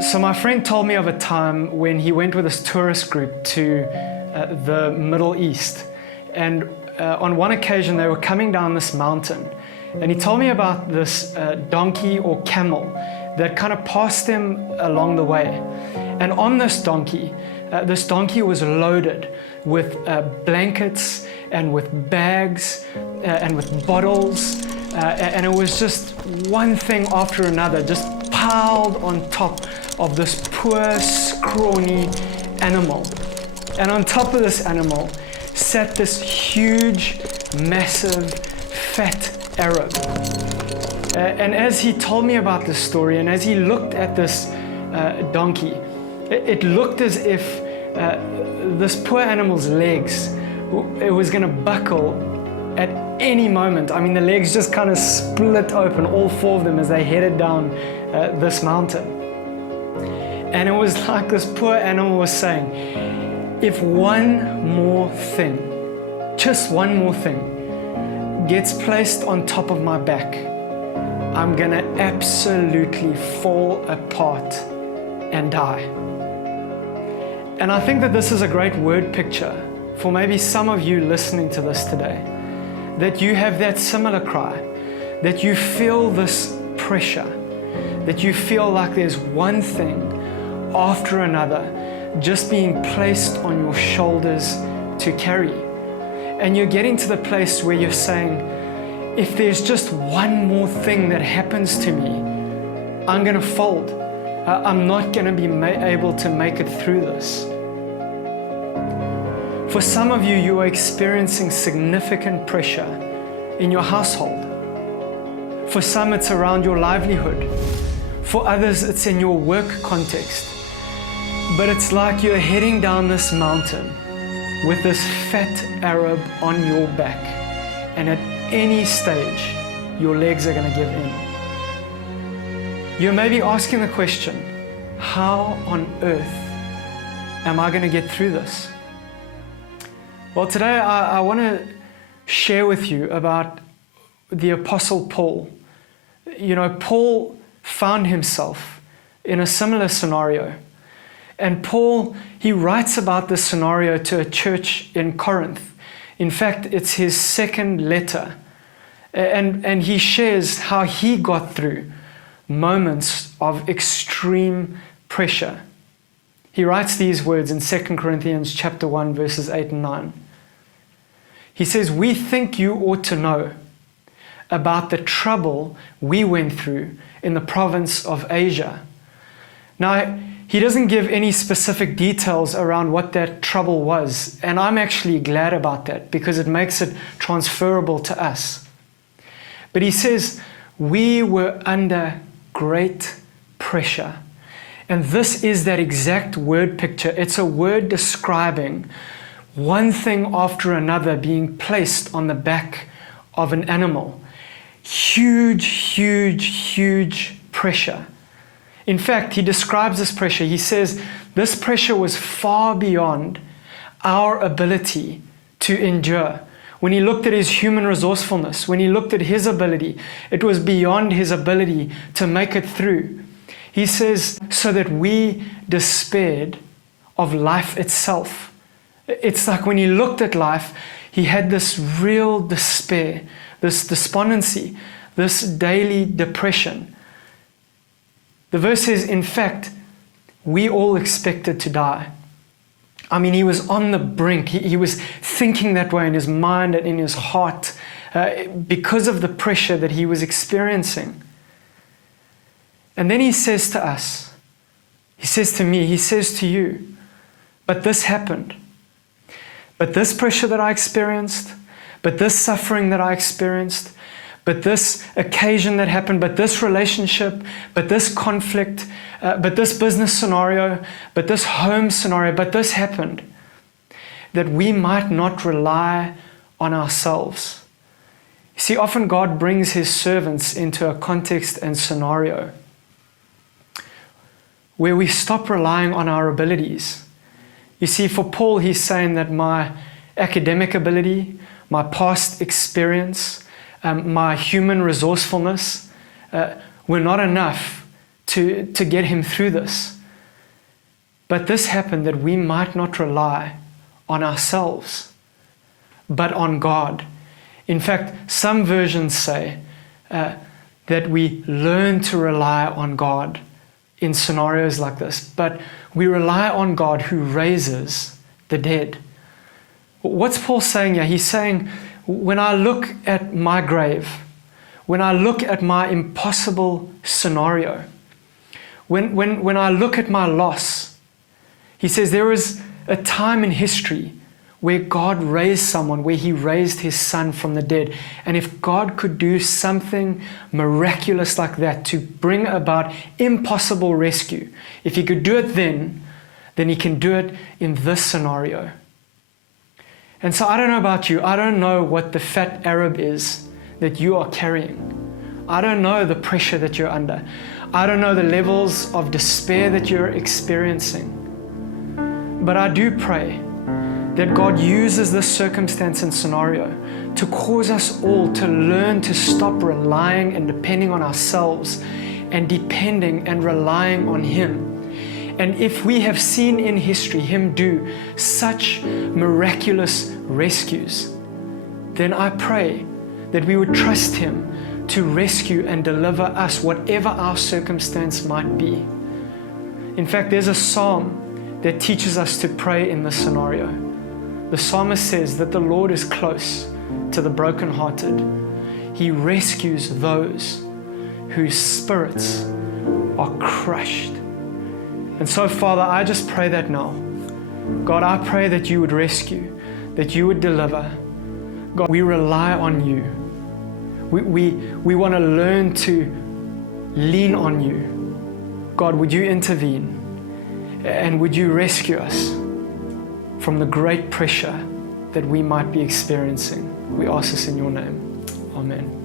So my friend told me of a time when he went with this tourist group to the Middle East. And on one occasion, they were coming down this mountain. And he told me about this donkey or camel that kind of passed them along the way. And on this donkey was loaded with blankets and with bags and with bottles. And it was just one thing after another, just piled on top of this poor, scrawny animal. And on top of this animal sat this huge, massive, fat Arab. And as he told me about this story, and as he looked at this donkey, it looked as if this poor animal's legs, it was going to buckle at any moment. I mean, the legs just kind of split open, all four of them, as they headed down this mountain. And it was like this poor animal was saying, if one more thing, just one more thing, gets placed on top of my back, I'm gonna absolutely fall apart and die. And I think that this is a great word picture for maybe some of you listening to this today, that you have that similar cry, that you feel this pressure, that you feel like there's one thing after another just being placed on your shoulders to carry. And you're getting to the place where you're saying, if there's just one more thing that happens to me, I'm going to fold. I'm not going to be able to make it through this. For some of you, you are experiencing significant pressure in your household. For some, it's around your livelihood. For others, it's in your work context. But it's like you're heading down this mountain with this fat Arab on your back. And at any stage, your legs are going to give in. You may be asking the question, how on earth am I going to get through this? Well, today I want to share with you about the Apostle Paul. You know, Paul found himself in a similar scenario. And Paul, he writes about this scenario to a church in Corinth. In fact, it's his second letter. And he shares how he got through moments of extreme pressure. He writes these words in 2 Corinthians chapter 1, verses 8 and 9. He says, "We think you ought to know about the trouble we went through in the province of Asia." Now, he doesn't give any specific details around what that trouble was. And I'm actually glad about that because it makes it transferable to us. But he says, we were under great pressure. And this is that exact word picture. It's a word describing one thing after another being placed on the back of an animal. Huge, huge, huge pressure. In fact, he describes this pressure. He says this pressure was far beyond our ability to endure. When he looked at his human resourcefulness, when he looked at his ability, it was beyond his ability to make it through. He says, so that we despaired of life itself. It's like when he looked at life, he had this real despair, this despondency, this daily depression. The verse says, in fact, we all expected to die. I mean, he was on the brink. He was thinking that way in his mind and in his heart because of the pressure that he was experiencing. And then he says to us, he says to me, he says to you, but this happened. But this pressure that I experienced, but this suffering that I experienced, but this occasion that happened, but this relationship, but this conflict, but this business scenario, but this home scenario, but this happened, that we might not rely on ourselves. You see, often God brings his servants into a context and scenario where we stop relying on our abilities. You see, for Paul, he's saying that my academic ability, my past experience, my human resourcefulness were not enough to get him through this. But this happened that we might not rely on ourselves, but on God. In fact, some versions say that we learn to rely on God in scenarios like this, but we rely on God who raises the dead. What's Paul saying here? He's saying, when I look at my grave, when I look at my impossible scenario, when I look at my loss, he says there is a time in history where God raised someone, where he raised his son from the dead. And if God could do something miraculous like that to bring about impossible rescue, if he could do it then he can do it in this scenario. And so I don't know about you. I don't know what the fat Arab is that you are carrying. I don't know the pressure that you're under. I don't know the levels of despair that you're experiencing. But I do pray that God uses this circumstance and scenario to cause us all to learn to stop relying and depending on ourselves and depending and relying on Him. And if we have seen in history Him do such miraculous rescues, then I pray that we would trust Him to rescue and deliver us, whatever our circumstance might be. In fact, there's a psalm that teaches us to pray in this scenario. The psalmist says that the Lord is close to the brokenhearted. He rescues those whose spirits are crushed. And so, Father, I just pray that now. God, I pray that you would rescue, that you would deliver. God, we rely on you. We want to learn to lean on you. God, would you intervene? And would you rescue us from the great pressure that we might be experiencing? We ask this in your name. Amen.